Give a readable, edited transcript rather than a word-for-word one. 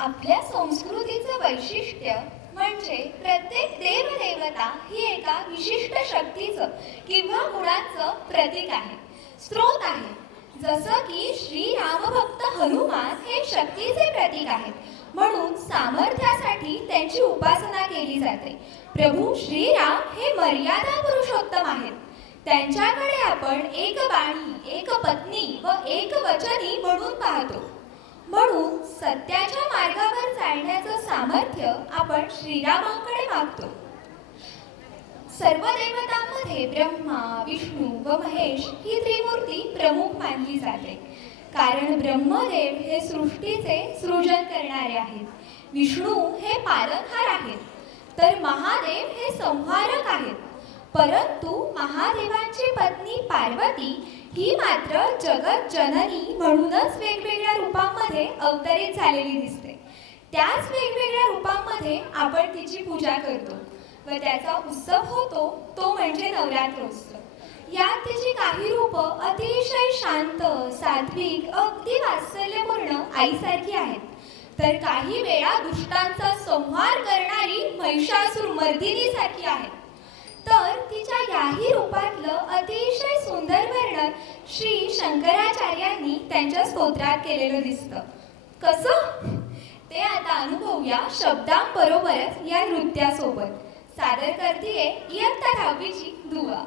आपल्या संस्कृतीचं वैशिष्ट्य म्हणजे प्रत्येक देवदेवता ही एका विशिष्ट शक्तीचं किंवा गुणाचं प्रतीक आहे, स्रोत आहे. जसं की श्री रामभक्त हनुमान हे शक्तीचे प्रतीक आहेत, म्हणून सामर्थ्यासाठी त्यांची उपासना केली जाते. प्रभू श्रीराम हे मर्यादा पुरुषोत्तम आहेत. त्यांच्याकडे आपण एक बाणी, एक पत्नी व एक वचनी म्हणून पाहतो. म्हणून सत्याच्या मार्गावर चालण्याचं सामर्थ्य आपण श्रीरामांकडे मागतो. सर्व देवतांमध्ये ब्रह्मा, विष्णू व महेश ही त्रिमूर्ती प्रमुख मानली जाते. कारण ब्रह्मदेव हे सृष्टीचे सृजन करणारे आहेत, विष्णू हे पालनहार आहेत, तर महादेव हे संहारक आहेत. परंतु महादेवांची पत्नी पार्वती ही मात्र जगत जननी म्हणूनच वेगवेगळ्या रूपांमध्ये अवतरित झालेली दिसते. त्याच वेगवेगळ्या रूपांमध्ये आपण तिची पूजा करतो व त्याचा उत्सव होतो, तो म्हणजे नवरात्रोत्सव. यात तिची काही रूपं अतिशय शांत, सात्विक, अगदी वात्सल्यपूर्ण आईसारखी आहेत, तर काही वेळा दुष्टांचा संहार करणारी महिषासुर मर्दिनीसारखी आहेत. तर तिच्या याही रूपातलं अतिशय सुंदर वर्णन श्री शंकराचार्यांनी त्यांच्या स्तोत्रात केलेलं दिसतं. कसं? ते आता अनुभवूया शब्दांबरोबरच या नृत्यासोबत. सादर करतीये इयत्ता 10वीची दुवा.